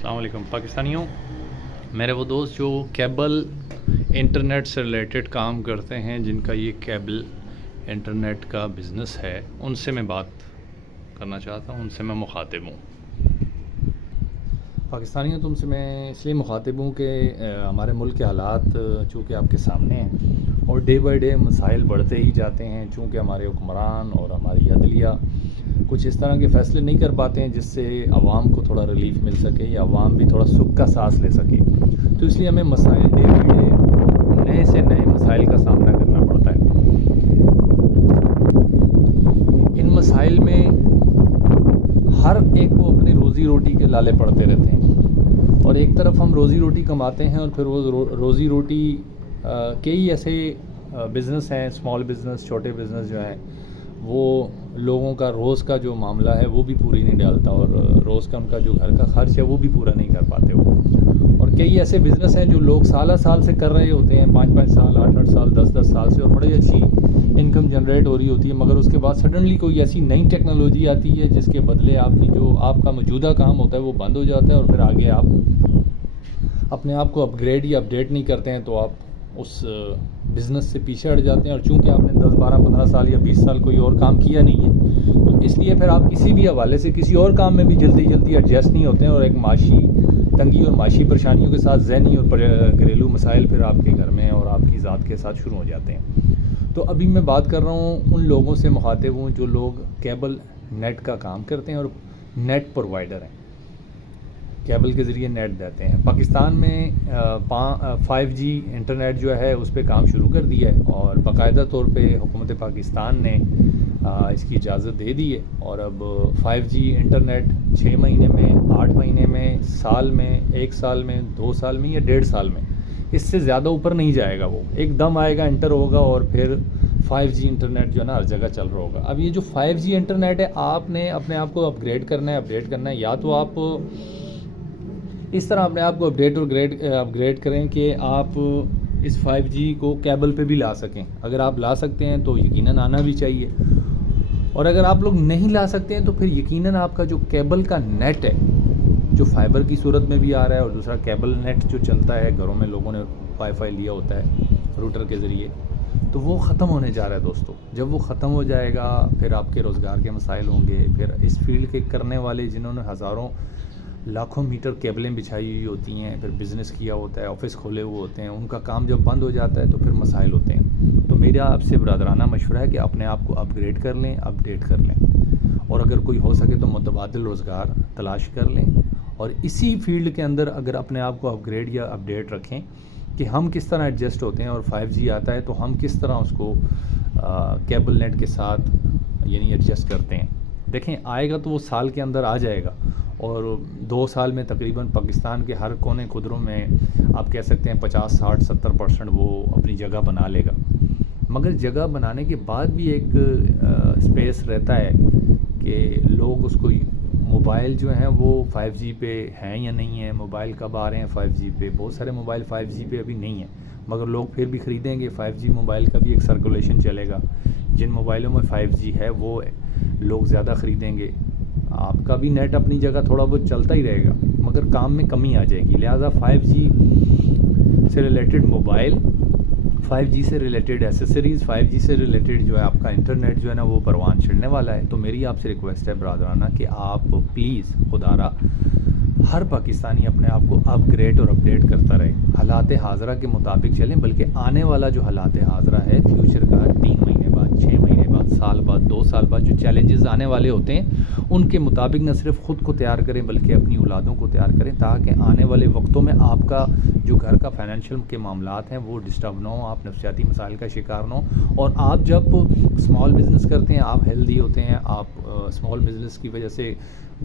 السلام علیکم پاکستانیوں، میرے وہ دوست جو کیبل انٹرنیٹ سے ریلیٹڈ کام کرتے ہیں، جن کا یہ کیبل انٹرنیٹ کا بزنس ہے، ان سے میں بات کرنا چاہتا ہوں، ان سے میں مخاطب ہوں۔ پاکستانیوں، تم سے میں اس لیے مخاطب ہوں کہ ہمارے ملک کے حالات چونکہ آپ کے سامنے ہیں اور ڈے بائی ڈے مسائل بڑھتے ہی جاتے ہیں، چونکہ ہمارے حکمران اور ہماری عدلیہ کچھ اس طرح کے فیصلے نہیں کر پاتے ہیں جس سے عوام کو تھوڑا ریلیف مل سکے یا عوام بھی تھوڑا سکھ کا سانس لے سکے۔ تو اس لیے ہمیں مسائل ڈے بائی ڈے نئے سے نئے مسائل کا سامنا کرنا پڑتا ہے۔ ان مسائل میں ہر ایک کو اپنی روزی روٹی کے لالے پڑتے رہتے ہیں، اور ایک طرف ہم روزی روٹی کماتے ہیں اور پھر وہ روزی روٹی کئی ایسے بزنس ہیں، اسمال بزنس، چھوٹے بزنس جو ہیں، وہ لوگوں کا روز کا جو معاملہ ہے وہ بھی پوری نہیں ڈالتا، اور روز کا ان کا جو گھر کا خرچ ہے وہ بھی پورا نہیں کر پاتے وہ۔ اور کئی ایسے بزنس ہیں جو لوگ سالہ سال سے کر رہے ہوتے ہیں، 5 سال، 8 سال، 10 سال سے، اور بڑی اچھی انکم جنریٹ ہو رہی ہوتی ہے، مگر اس کے بعد سڈنلی کوئی ایسی نئی ٹیکنالوجی آتی ہے جس کے بدلے آپ کا موجودہ کام ہوتا ہے وہ بند ہو جاتا ہے، اور پھر آگے آپ اپنے آپ کو اپ گریڈ یا اپڈیٹ نہیں کرتے ہیں تو آپ اس بزنس سے پیچھے ہٹ جاتے ہیں، اور چونکہ آپ نے 10، 12، 15 سال یا 20 سال کوئی اور کام کیا نہیں ہے، تو اس لیے پھر آپ کسی بھی حوالے سے کسی اور کام میں بھی جلدی ایڈجسٹ نہیں ہوتے ہیں، اور ایک معاشی تنگی اور معاشی پریشانیوں کے ساتھ ذہنی اور گھریلو مسائل پھر آپ کے گھر میں اور آپ کی ذات کے ساتھ شروع ہو جاتے ہیں۔ تو ابھی میں بات کر رہا ہوں ان لوگوں سے مخاطب ہوں جو لوگ کیبل نیٹ کا کام کرتے ہیں اور نیٹ پرووائڈر ہیں، کیبل کے ذریعے نیٹ دیتے ہیں۔ پاکستان میں 5G انٹرنیٹ جو ہے اس پہ کام شروع کر دیا ہے، اور باقاعدہ طور پہ حکومت پاکستان نے اس کی اجازت دے دی ہے، اور اب 5G انٹرنیٹ 6 مہینے میں، 8 مہینے میں، سال میں، 1 سال میں، 2 سال میں یا 1.5 سال میں، اس سے زیادہ اوپر نہیں جائے گا، وہ ایک دم آئے گا، انٹر ہوگا، اور پھر 5G انٹرنیٹ جو ہے نا ہر جگہ چل رہا ہوگا۔ اب یہ جو 5G انٹرنیٹ ہے، آپ نے اپنے آپ کو اپ گریڈ کرنا ہے، اپڈیٹ کرنا ہے، یا تو آپ اس طرح اپنے آپ کو اپ گریڈ کریں کہ آپ اس 5G کو کیبل پہ بھی لا سکیں۔ اگر آپ لا سکتے ہیں تو یقیناً آنا بھی چاہیے، اور اگر آپ لوگ نہیں لا سکتے ہیں تو پھر یقیناً آپ کا جو کیبل کا نیٹ ہے، جو فائبر کی صورت میں بھی آ رہا ہے، اور دوسرا کیبل نیٹ جو چلتا ہے گھروں میں، لوگوں نے وائی فائی لیا ہوتا ہے روٹر کے ذریعے، تو وہ ختم ہونے جا رہا ہے دوستو۔ جب وہ ختم ہو جائے گا پھر آپ کے روزگار کے مسائل ہوں گے، پھر اس فیلڈ کے کرنے والے جنہوں نے ہزاروں لاکھوں میٹر کیبلیں بچھائی ہوئی ہوتی ہیں، پھر بزنس کیا ہوتا ہے، آفس کھولے ہوئے ہوتے ہیں، ان کا کام جب بند ہو جاتا ہے تو پھر مسائل ہوتے ہیں۔ تو میرا آپ سے برادرانہ مشورہ ہے کہ اپنے آپ کو اپ گریڈ کر لیں، اپڈیٹ کر لیں، اور اگر کوئی ہو سکے تو متبادل روزگار تلاش کر لیں، اور اسی فیلڈ کے اندر اگر اپنے آپ کو اپ گریڈ یا اپڈیٹ رکھیں کہ ہم کس طرح ایڈجسٹ ہوتے ہیں، اور 5G آتا ہے تو ہم کس طرح اس کو کیبل نیٹ کے ساتھ یعنی ایڈجسٹ کرتے ہیں۔ دیکھیں، آئے گا تو وہ سال کے اندر آ جائے گا، اور 2 سال میں تقریباً پاکستان کے ہر کونے خدروں میں آپ کہہ سکتے ہیں 50، 60، 70% وہ اپنی جگہ بنا لے گا، مگر جگہ بنانے کے بعد بھی ایک اسپیس رہتا ہے کہ لوگ اس کو موبائل جو ہیں وہ 5G پہ ہیں یا نہیں ہیں، موبائل کب آ رہے ہیں 5G پہ، بہت سارے موبائل 5G پہ ابھی نہیں ہیں، مگر لوگ پھر بھی خریدیں گے۔ 5G موبائل کا بھی ایک سرکولیشن چلے گا، جن موبائلوں میں 5G ہے وہ لوگ زیادہ خریدیں گے۔ آپ کا بھی نیٹ اپنی جگہ تھوڑا بہت چلتا ہی رہے گا، مگر کام میں کمی آ جائے گی، لہٰذا 5G سے ریلیٹڈ موبائل، 5G سے ریلیٹڈ ایسیسریز، 5G سے ریلیٹڈ جو ہے آپ کا انٹرنیٹ جو ہے نا وہ پروان چڑھنے والا ہے۔ تو میری آپ سے ریکویسٹ ہے برادرانہ کہ آپ پلیز خدارہ ہر پاکستانی اپنے آپ کو اپ گریڈ اور اپڈیٹ کرتا رہے، حالات حاضرہ کے مطابق چلیں، بلکہ آنے والا جو حالات حاضرہ ہے فیوچر کا، 3 مہینے بعد، 6 مہینے بعد، سال بعد، 2 سال بعد جو چیلنجز آنے والے ہوتے ہیں ان کے مطابق نہ صرف خود کو تیار کریں بلکہ اپنی اولادوں کو تیار کریں، تاکہ آنے والے وقتوں میں آپ کا جو گھر کا فائنینشیل کے معاملات ہیں وہ ڈسٹرب نہ ہوں، آپ نفسیاتی مسائل کا شکار نہ ہوں، اور آپ جب اسمال بزنس کرتے ہیں آپ ہیلدی ہوتے ہیں، آپ اسمال بزنس کی وجہ سے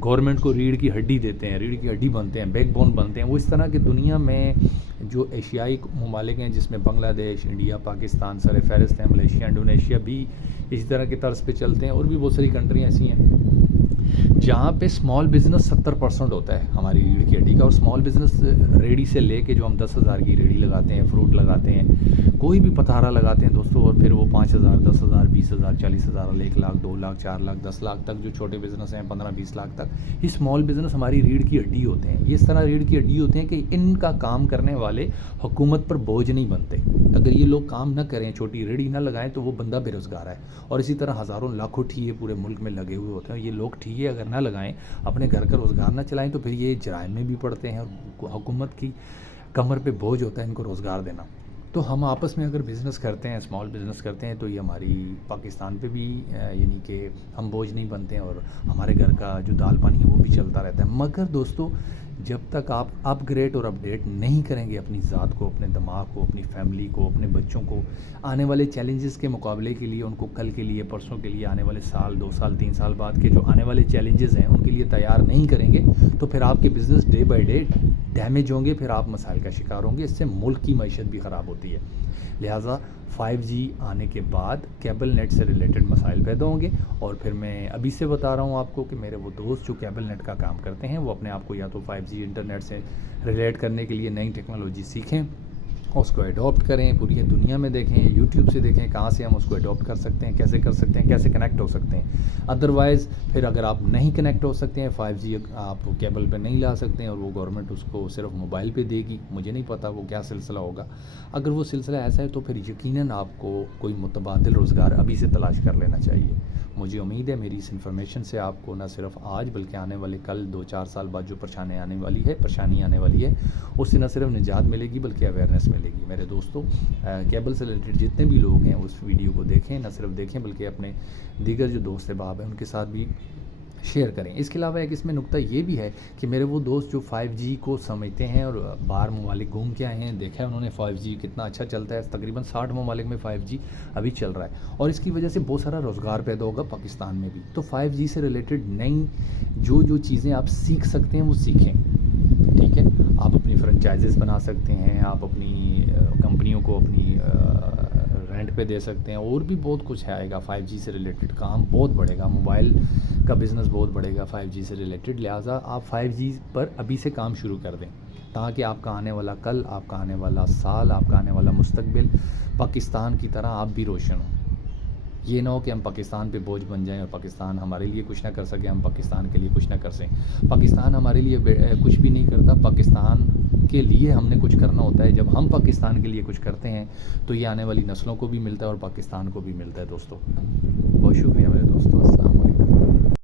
گورنمنٹ کو ریڑھ کی ہڈی دیتے ہیں، ریڑھ کی ہڈی بنتے ہیں، بیک بون بنتے ہیں۔ وہ اس طرح کی دنیا میں جو ایشیائی ممالک ہیں جس میں بنگلہ دیش، انڈیا، پاکستان سر فہرست ہیں، ملیشیا، انڈونیشیا بھی اسی طرح کے طرز پہ چلتے ہیں، اور بھی بہت ساری کنٹریاں ایسی ہیں جہاں پہ اسمال بزنس 70% ہوتا ہے ہماری ریڑھ کی ہڈی کا. اور اسمال بزنس ریڑھی سے لے کے جو ہم 10,000 کی ریڑھی لگاتے ہیں, فروٹ لگاتے ہیں, کوئی بھی پتھارا لگاتے ہیں دوستوں, اور پھر وہ 5,000 10,000 20,000 40,000 1 لاکھ 2 لاکھ 4 لاکھ 10 لاکھ تک جو چھوٹے بزنس ہیں 15-20 لاکھ تک, یہ اسمال بزنس ہماری ریڑھ کی ہڈی ہوتے ہیں. یہ اس طرح ریڑھ کی ہڈی ہوتے ہیں کہ ان کا کام کرنے والے حکومت پر بوجھ نہیں بنتے. اگر یہ لوگ کام نہ کریں, چھوٹی ریڑھی نہ لگائیں, تو وہ بندہ بے روزگار ہے. اور اسی طرح ہزاروں لاکھوں ٹھیے پورے ملک میں لگے ہوئے ہوتے ہیں. یہ لوگ ٹھیے اگر نہ لگائیں, اپنے گھر کا روزگار نہ چلائیں, تو پھر یہ جرائم میں بھی پڑتے ہیں, اور حکومت کی کمر پہ بوجھ ہوتا ہے ان کو روزگار دینا. تو ہم آپس میں اگر بزنس کرتے ہیں, اسمال بزنس کرتے ہیں, تو یہ ہماری پاکستان پہ بھی یعنی کہ ہم بوجھ نہیں بنتے ہیں, اور ہمارے گھر کا جو دال پانی ہے وہ بھی چلتا رہتا ہے. مگر دوستو, جب تک آپ اپ گریڈ اور اپ ڈیٹ نہیں کریں گے اپنی ذات کو, اپنے دماغ کو, اپنی فیملی کو, اپنے بچوں کو آنے والے چیلنجز کے مقابلے کے لیے, ان کو کل کے لیے, پرسوں کے لیے, آنے والے سال 2 سال 3 سال بعد کے جو آنے والے چیلنجز ہیں ان کے لیے تیار نہیں کریں گے, تو پھر آپ کے business day by day damage ہوں گے, پھر آپ مسائل کا شکار ہوں گے. اس سے ملک کی معیشت بھی خراب ہوتی ہے. لہٰذا 5G آنے کے بعد کیبل نیٹ سے ریلیٹڈ مسائل پیدا ہوں گے. اور پھر میں ابھی سے بتا رہا ہوں آپ کو کہ میرے وہ دوست جو کیبل نیٹ کا کام کرتے ہیں, وہ اپنے آپ کو یا تو 5G انٹرنیٹ سے ریلیٹ کرنے کے لیے نئی ٹیکنالوجی سیکھیں, اس کو ایڈاپٹ کریں, پوری دنیا میں دیکھیں, یوٹیوب سے دیکھیں کہاں سے ہم اس کو ایڈاپٹ کر سکتے ہیں, کیسے کر سکتے ہیں, کیسے کنیکٹ ہو سکتے ہیں. ادروائز پھر اگر آپ نہیں کنیکٹ ہو سکتے ہیں, 5G آپ کیبل پہ نہیں لا سکتے ہیں, اور وہ گورنمنٹ اس کو صرف موبائل پہ دے گی, مجھے نہیں پتہ وہ کیا سلسلہ ہوگا. اگر وہ سلسلہ ایسا ہے تو پھر یقیناً آپ کو کوئی متبادل روزگار ابھی سے تلاش کر لینا چاہیے. مجھے امید ہے میری اس انفارمیشن سے آپ کو نہ صرف آج بلکہ آنے والے کل 2-4 سال بعد جو پریشانی آنے والی ہے اس سے نہ صرف نجات ملے گی بلکہ اویئرنیس ملے گی. میرے دوستوں, کیبل سے ریلیٹڈ جتنے بھی لوگ ہیں اس ویڈیو کو دیکھیں, نہ صرف دیکھیں بلکہ اپنے دیگر جو دوست احباب ہیں ان کے ساتھ بھی شیئر کریں. اس کے علاوہ ایک اس میں نقطہ یہ بھی ہے کہ میرے وہ دوست جو 5G کو سمجھتے ہیں اور باہر ممالک گھوم کے آئے ہیں, دیکھا ہے انہوں نے 5G کتنا اچھا چلتا ہے, تقریباً 60 ممالک میں 5G ابھی چل رہا ہے, اور اس کی وجہ سے بہت سارا روزگار پیدا ہوگا پاکستان میں بھی. تو 5G سے ریلیٹڈ نئی جو چیزیں آپ سیکھ سکتے ہیں وہ سیکھیں. ٹھیک ہے, آپ اپنی فرنچائزز بنا سکتے ہیں, آپ اپنی کمپنیوں کو اپنی رینٹ پہ دے سکتے ہیں, اور بھی بہت کچھ آئے گا 5G سے ریلیٹڈ. کام بہت بڑھے گا, موبائل کا بزنس بہت بڑھے گا 5G سے ریلیٹڈ. لہٰذا آپ 5G پر ابھی سے کام شروع کر دیں, تاکہ آپ کا آنے والا کل, آپ کا آنے والا سال, آپ کا آنے والا مستقبل پاکستان کی طرح آپ بھی روشن ہوں. یہ نہ ہو کہ ہم پاکستان پہ بوجھ بن جائیں اور پاکستان ہمارے لیے کچھ نہ کر سکے, ہم پاکستان کے لیے کچھ نہ کر سکیں. پاکستان ہمارے لیے کچھ بھی نہیں کرتا, پاکستان کے لیے ہم نے کچھ کرنا ہوتا ہے. جب ہم پاکستان کے لیے کچھ کرتے ہیں تو یہ آنے والی نسلوں کو بھی ملتا ہے اور پاکستان کو بھی ملتا ہے. دوستوں, بہت شکریہ میرے دوستوں. السلام علیکم.